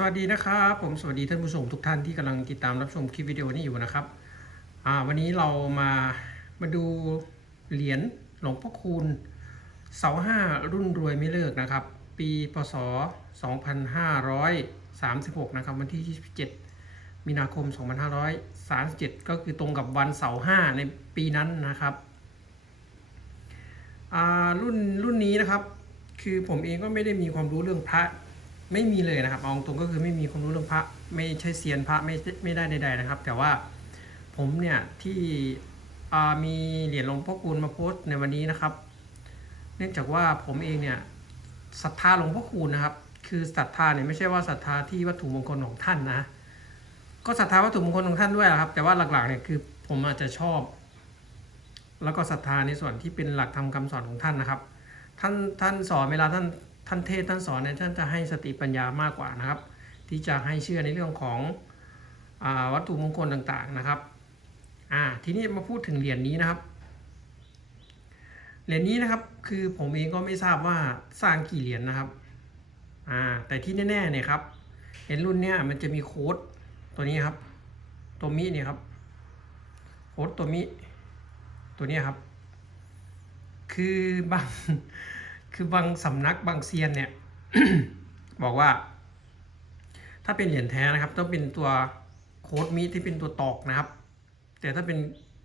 สวัสดีนะครับผมสวัสดีท่านผู้ชมทุกท่านที่กำลังติดตามรับชมคลิปวิดีโอนี้อยู่นะครับวันนี้เรามามาดูเหรียญหลวงพ่อคูณเสาห้ารุ่นรวยไม่เลิกนะครับ ปีพศ 2536 นะครับ วันที่ 27 มีนาคม 2537 ก็คือตรงกับวันเสาร์5ในปีนั้นนะครับรุ่นรุ่นนี้นะครับ คือผมเองก็ไม่ได้มีความรู้เรื่องพระ ไม่มีเลยนะครับเอาตรงก็คือไม่มีความรู้เรื่องพระ ไม่ใช่เซียนพระไม่ไม่ได้ใด ๆนะครับ แต่ว่าผมเนี่ยที่มีเหรียญหลวงพ่อคูณมาโพสต์ในวันนี้นะครับ เนื่องจากว่าผมเองเนี่ยศรัทธาหลวงพ่อคูณนะครับ คือศรัทธาเนี่ยไม่ใช่ว่าศรัทธาที่วัตถุมงคลของท่านนะ ก็ศรัทธาวัตถุมงคลของท่านด้วยนะครับ แต่ว่าหลักๆเนี่ยคือผมอาจจะชอบ แล้วก็ศรัทธาในส่วนที่เป็นหลักธรรมคำสอนของท่านนะครับ ท่านท่านสอนเวลาท่าน ท่านเทศท่านสอนเนี่ยท่านจะให้สติปัญญามากกว่านะครับ ที่จะให้เชื่อในเรื่องของอวัตถุมงคลต่างๆนะครับอ่าทีนี้มาพูดถึงเหรียญนี้นะครับเหรียญนี้นะครับคือผมเองก็ไม่ทราบว่าสร้างกี่เหรียญนะครับอ่าแต่ที่แน่ๆเนี่ยครับเหรียญรุ่นเนี้ยมันจะมีโค้ดตัวนี้ครับ ตัวมิเนี่ยครับโค้ดตัวมิตัวนี้ครับ คือบาง คือบางสำนักบางเซียนเนี่ยบอกว่า ถ้าเป็นเหรียญแท้นะครับ ต้องเป็นตัวโค้ดมีที่เป็นตัวตอกนะครับ แต่ถ้าเป็น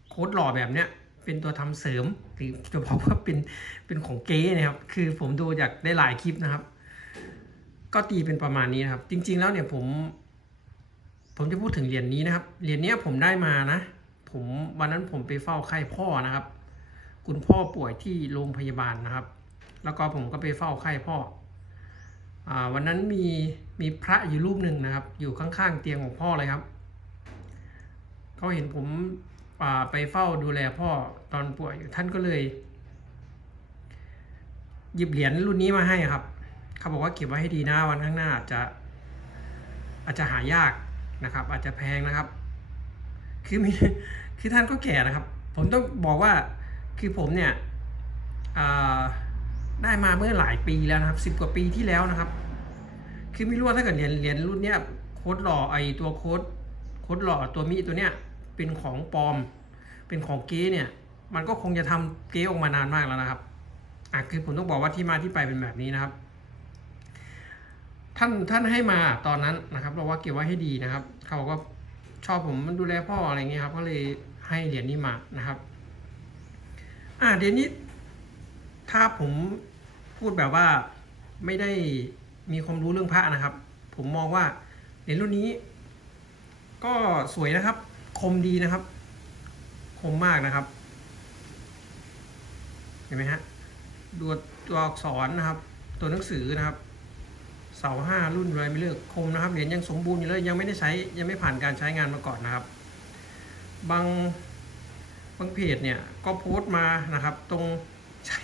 โค้ดหล่อแบบเนี้ยเป็นตัวทำเสริมหรือจะบอกว่าเป็นเป็นของเก๊นะครับ คือผมดูจากได้หลายคลิปนะครับ ก็ตีเป็นประมาณนี้นะครับ จริง ๆ แล้วเนี่ยผม ผมจะพูดถึงเหรียญนี้นะครับเหรียญเนี้ผมได้มานะ ผมวันนั้นผมไปเฝ้าไข้พ่อนะครับ คุณพ่อป่วยที่โรงพยาบาลนะครับ แล้วก็ผมก็ไปเฝ้าไข้พ่ออวันนั้นมีมีพระอยู่รูปหนึ่งนะครับ อยู่ข้างๆเตียงของพ่อเลยครับเขาเห็นผมไปเฝ้าดูแลพ่อตอนป่วยอยู่ท่านก็เลย หยิบเหรียญรุ่นนี้มาให้ครับเขาบอกว่าเก็บไว้ให้ดีนะวันข้างหน้าอาจจะอาจจะหายากนะครับ อาจจะแพงนะครับ คือมีคือท่านก็แก่นะครับ ผมต้องบอกว่าคือผมเนี่ยอ่า ได้มาเมื่อหลายปีแล้วนะครับสิบกว่าปีที่แล้วนะครับ คือไม่รู้ว่าถ้าเกิดเหรียญเหรียญรุ่นเนี้ยโค้ดหล่อไอตัวโค้ดโค้ดหล่อตัวมิตัวเนี้ยเป็นของปลอม เป็นของเก๊เนี่ย มันก็คงจะทำเก๊ออกมานานมากแล้วนะครับอะคือผมต้องบอกว่าที่มาที่ไปเป็นแบบนี้นะครับ ท่านท่านให้มาตอนนั้นนะครับ เราว่าเก็บไว้ให้ดีนะครับ เขากว่าชอบผมมันดูแลพ่ออะไรเงี้ยครับ ก็เลยให้เหรียญนี้มานะครับ อ่าเหรียญนี้ ถ้าผมพูดแบบว่าไม่ได้มีความรู้เรื่องพระนะครับ ผมมองว่าเหรียญรุ่นนี้ ก็สวยนะครับ คมดีนะครับ คมมากนะครับ เห็นไหมฮะดูตัวอักษรนะครับ ตัวหนังสือนะครับ เสาห้ารุ่นไรไม่เลิกคมนะครับเหรียญยังสมบูรณ์อยู่เลยยังไม่ได้ใช้ยังไม่ผ่านการใช้งานมาก่อนนะครับ บางบางเพจเนี่ยก็โพสต์มานะครับ ตรงใช้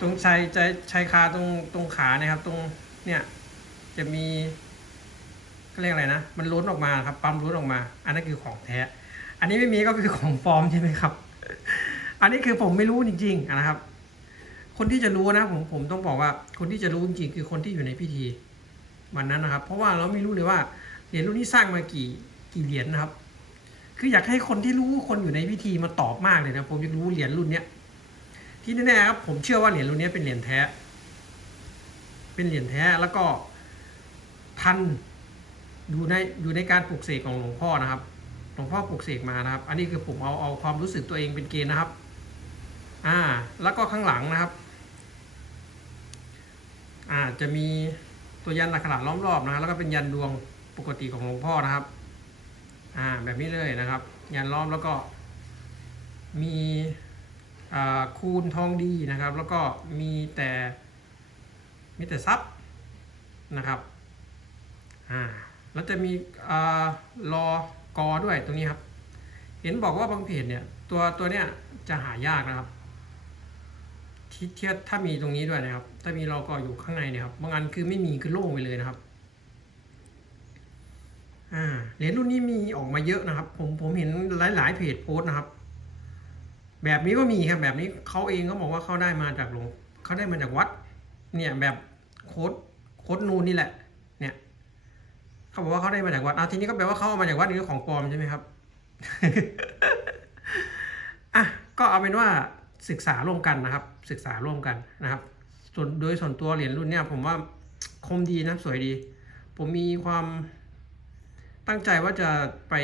ตรงชายใจชายคาตรงตรงขานะครับ ตรงเนี่ยจะมีเขาเรียกอะไรนะ มันล้นออกมาครับ ปั๊มล้นออกมา อันนั้นคือของแท้ อันนี้ไม่มีก็คือของปลอมใช่ไหมครับ อันนี้คือผมไม่รู้จริงๆนะครับ คนที่จะรู้นะผมผมต้องบอกว่า คนที่จะรู้จริงคือคนที่อยู่ในพิธีวันนั้นนะครับ เพราะว่าเราไม่รู้เลยว่าเหรียญรุ่นนี้สร้างมากี่กี่เหรียญนะครับ คืออยากให้คนที่รู้คนอยู่ในพิธีมาตอบมากเลยนะ ผมอยากรู้เหรียญรุ่นเนี้ย ที่แน่ๆครับผมเชื่อว่าเหรียญรุ่นนี้เป็นเหรียญแท้ เป็นเหรียญแท้แล้วก็ทันอยู่ในอยู่ในการปลุกเสกของหลวงพ่อนะครับ หลวงพ่อปลุกเสกมานะครับ อันนี้คือผมเอาเอาความรู้สึกตัวเองเป็นเกณฑ์นะครับ อ่า แล้วก็ข้างหลังนะครับ อ่าจะมีตัวยันอักขระล้อมรอบนะครับแล้วก็เป็นยันดวงปกติของหลวงพ่อนะครับ อ่าแบบนี้เลยนะครับ ยันล้อมแล้วก็มี คูณทองดีนะครับ แล้วก็มีแต่มีแต่ซับนะครับอ่าแล้วจะมีอ่ารอกอด้วยตรงนี้ครับ เห็นบอกว่าบางเพจเนี่ยตัวตัวเนี้ยจะหายากนะครับที่เทียบถ้ามีตรงนี้ด้วยนะครับ ถ้ามีรอกออยู่ข้างในเนี่ยครับบางอันคือไม่มีคือโล่งไปเลยนะครับอ่าเหรียญรุ่นนี้มีออกมาเยอะนะครับ ผมผมเห็นหลาย ๆ เพจโพสต์นะครับ แบบนี้ก็มีครับแบบนี้เขาเองก็บอกว่าเขาได้มาจากหลวงเขาได้มาจากวัด เนี่ยแบบโค้ดโค้ดนูนนี่แหละ เนี่ยเขาบอกว่าเขาได้มาจากวัดอะทีนี้ก็แปลว่าเขาเอามาจากวัดนี่ก็ของปลอมใช่ไหมครับอะก็เอาเป็นว่าศึกษาร่วมกันนะครับ ศึกษาร่วมกันนะครับ ส่วนโดยส่วนตัวเหรียญรุ่นเนี้ยผมว่าคมดีนะสวยดี ผมมีความ ตั้งใจว่าจะไป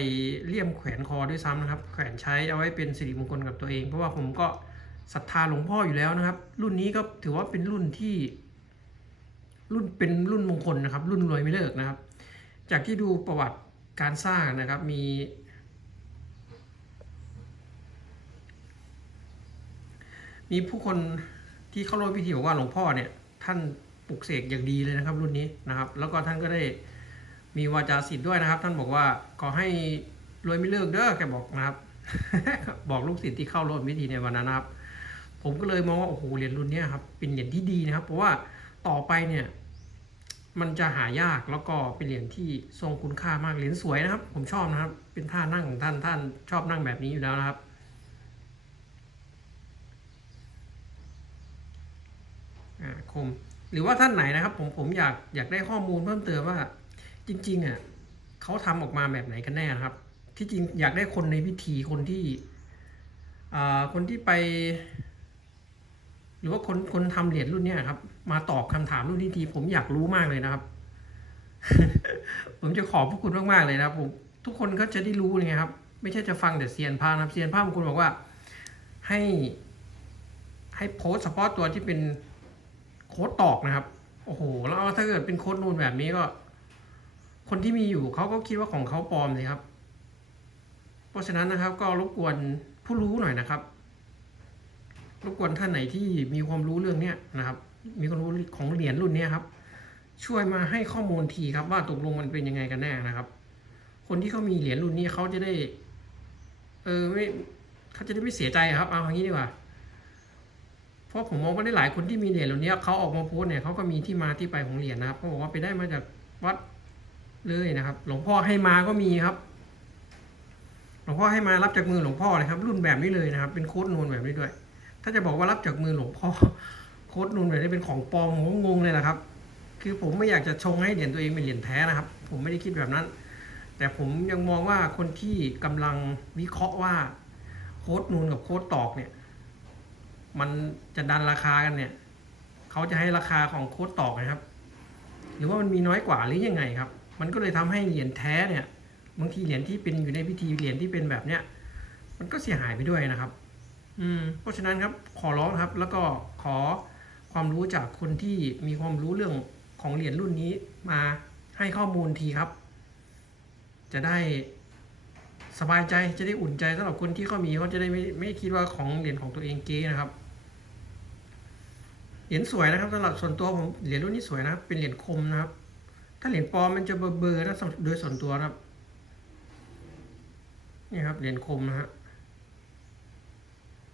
เลี่ยมแขวนคอด้วยซ้ำนะครับ แขวนใช้เอาไว้เป็นสิริมงคลกับตัวเอง เพราะว่าผมก็ศรัทธาหลวงพ่ออยู่แล้วนะครับ รุ่นนี้ก็ถือว่าเป็นรุ่นที่ รุ่นเป็นรุ่นมงคลนะครับ รุ่นรวยไม่เลิกนะครับ จากที่ดูประวัติการสร้างนะครับมี มีผู้คนที่เข้าร่วมพิธีบอกว่าหลวงพ่อเนี่ย ท่านปลุกเสกอย่างดีเลยนะครับ รุ่นนี้นะครับ แล้วก็ท่านก็ได้ มีวาจาศิษย์ด้วยนะครับ ท่านบอกว่าขอให้รวยไม่เลิกเด้อแกบอกนะครับ บอกลูกศิษย์ที่เข้าร่วมพิธีในวันนั้นนะครับ ผมก็เลยมองว่าโอ้โหเหรียญรุ่นนี้ครับเป็นเหรียญที่ดีนะครับ เพราะว่าต่อไปเนี่ย มันจะหายากแล้วก็เป็นเหรียญที่ทรงคุณค่ามากเหรียญสวยนะครับ ผมชอบนะครับ เป็นท่านั่งของท่านท่านชอบนั่งแบบนี้อยู่แล้วนะครับอ่าคมหรือว่าท่านไหนนะครับ ผมผมอยากอยากได้ข้อมูลเพิ่มเติมว่า จริงๆอะเขาทำออกมาแบบไหนกันแน่นครับ ที่จริงอยากได้คนในพิธีคนที่อ่าคนที่ไป หรือว่าคนคนทำเหรียญรุ่นเนี้ยครับ มาตอบคำถามรุ่นนี้ทีผมอยากรู้มากเลยนะครับ ผมจะขอบพวกคุณมากๆเลยนะครับผมทุกคนก็จะได้รู้เลยไงครับ ไม่ใช่จะฟังแต่เซียนพานะครับเซียนพาบางคนบอกว่าให้ ให้โพสต์เฉพาะตัวที่เป็นโค้ดตอกนะครับ โอ้โห แล้วถ้าเกิดเป็นโค้ดนูนแบบนี้ก็ คนที่มีอยู่เขาก็คิดว่าของเขาปลอมเลยครับ เพราะฉะนั้นนะครับก็รบกวนผู้รู้หน่อยนะครับ รบกวนท่านไหนที่มีความรู้เรื่องเนี้ยนะครับ มีความรู้ของเหรียญรุ่นเนี้ยครับ ช่วยมาให้ข้อมูลทีครับ ว่าตกลงมันเป็นยังไงกันแน่นะครับ คนที่เขามีเหรียญรุ่นนี้เขาจะได้ เออไม่เขาจะได้ไม่เสียใจครับ เอาอย่างนี้ดีกว่าเพราะผมมองว่าได้หลายคนที่มีเหรียญเหล่านี้เขาออกมาโพสต์เนี่ยเขาก็มีที่มาที่ไปของเหรียญนะครับเขาบอกว่าไปได้มาจากวัด เลยนะครับ หลวงพ่อให้มาก็มีครับ หลวงพ่อให้มารับจากมือหลวงพ่อเลยครับ รุ่นแบบนี้เลยนะครับ เป็นโค้ดนูนแบบนี้ด้วย ถ้าจะบอกว่ารับจากมือหลวงพ่อ โค้ดนูนแบบนี้เป็นของปลอมผมงงเลยนะครับ คือผมไม่อยากจะชงให้เหรียญตัวเองเป็นเหรียญแท้นะครับ ผมไม่ได้คิดแบบนั้น แต่ผมยังมองว่าคนที่กำลังวิเคราะห์ว่าโค้ดนูนกับโค้ดตอกเนี่ย มันจะดันราคากันเนี่ยเขาจะให้ราคาของโค้ดตอกนะครับ หรือว่ามันมีน้อยกว่าหรือยังไงครับ มันก็เลยทำให้เหรียญแท้เนี่ยบางทีเหรียญที่เป็นอยู่ในพิธีเหรียญที่เป็นแบบเนี้ยมันก็เสียหายไปด้วยนะครับ อืมเพราะฉะนั้นครับขอร้องครับ แล้วก็ขอความรู้จากคนที่มีความรู้เรื่องของเหรียญรุ่นนี้มาให้ข้อมูลทีครับ จะได้สบายใจจะได้อุ่นใจสำหรับคนที่เขามีเขาจะได้ไม่ไม่คิดว่าของเหรียญของตัวเองเก๊นะครับเหรียญสวยนะครับสำหรับส่วนตัวผมเหรียญรุ่นนี้สวยนะครับ เป็นเหรียญคมนะครับาเหรียญปลอมมันจะเบอร์เบอร์นะโดยส่วนตัวนะครับ นี่ครับเหรียญคมนะฮะ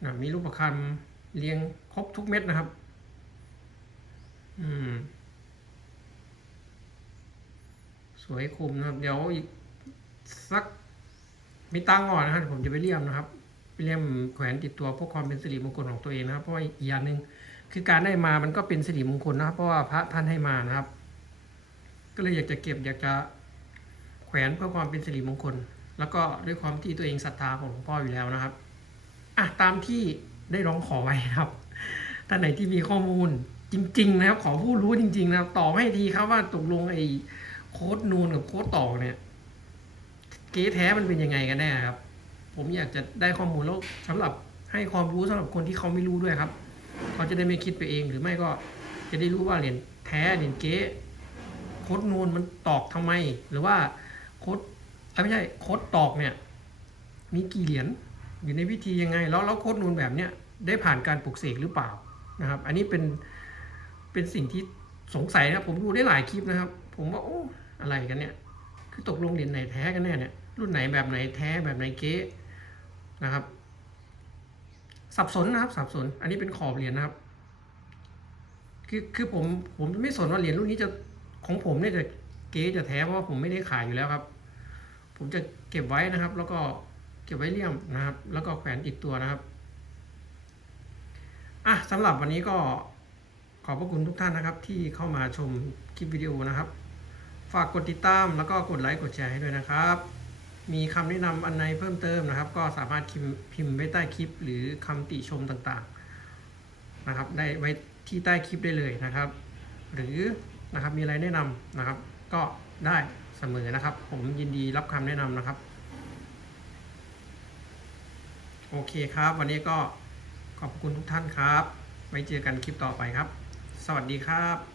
นะมีรูปประคำเรียงครบทุกเม็ดนะครับ อืม สวยคมนะครับ เดี๋ยวอีกสักมีตังก่อนนะครับผมจะไปเลี่ยมนะครับไปเลี่ยมแขวนติดตัวเพื่อความเป็นสิริมงคลของตัวเองนะครับ เพราะอีกอย่างหนึ่งคือการได้มามันก็เป็นสิริมงคลนะครับ เพราะว่าพระท่านให้มานะครับ ก็เลยอยากจะเก็บอยากจะแขวนเพื่อความเป็นสิริมงคล แล้วก็ด้วยความที่ตัวเองศรัทธาของหลวงพ่ออยู่แล้วนะครับอะตามที่ได้ร้องขอไว้นะครับท่านไหนที่มีข้อมูลจริง ๆ นะครับ ขอผู้รู้จริง ๆ นะครับตอบให้ทีครับว่าตกลงไอ้โค้ดนูนกับโค้ดต่อเนี่ยเก๊แท้มันเป็นยังไงกันแน่ครับ ผมอยากจะได้ข้อมูลแล้วสำหรับให้ความรู้สำหรับคนที่เขาไม่รู้ด้วยครับ เขาจะได้ไม่คิดไปเองหรือไม่ก็จะได้รู้ว่าเหรียญแท้เหรียญเก๊ ดนูนมันตอกทำไม หรือว่าโค้ดไม่ใช่โค้ดตอกเนี่ย มีกี่เหรียญอยู่ในวิธียังไง แล้วแล้วโค้ดนูนแบบเนี้ยได้ผ่านการปลุกเสกหรือเปล่านะครับ อันนี้เป็นเป็นสิ่งที่สงสัยนะผมดูได้หลายคลิปนะครับ ผมว่าโอ้อะไรกันเนี่ย คือตกลงเหรียญไหนแท้กันแน่เนี่ยรุ่นไหนแบบไหนแท้แบบไหนเก๊นะครับ สับสนนะครับสับสน อันนี้เป็นขอบเหรียญนะครับ คือคือผมผมไม่สนว่าเหรียญรุ่นนี้จะ ของผมเนี่ยจะเก๊จะแท้เพราะว่าผมไม่ได้ขายอยู่แล้วครับ ผมจะเก็บไว้นะครับ แล้วก็เก็บไว้เลี่ยมนะครับ แล้วก็แขวนติดตัวนะครับอะสำหรับวันนี้ก็ขอบพระคุณทุกท่านนะครับ ที่เข้ามาชมคลิปวิดีโอนะครับ ฝากกดติดตามแล้วก็กดไลค์กดแชร์ให้ด้วยนะครับ มีคำแนะนำอันไหนเพิ่มเติมนะครับ ก็สามารถพิมพ์พิมพ์ไว้ใต้คลิป หรือคำติชมต่างๆนะครับ ได้ไว้ที่ใต้คลิปได้เลยนะครับ หรือ นะครับ มีอะไรแนะนำนะครับ ก็ได้เสมอนะครับ ผมยินดีรับคำแนะนำนะครับ โอเคครับ วันนี้ก็ขอบคุณทุกท่านครับ ไว้เจอกันคลิปต่อไปครับ สวัสดีครับ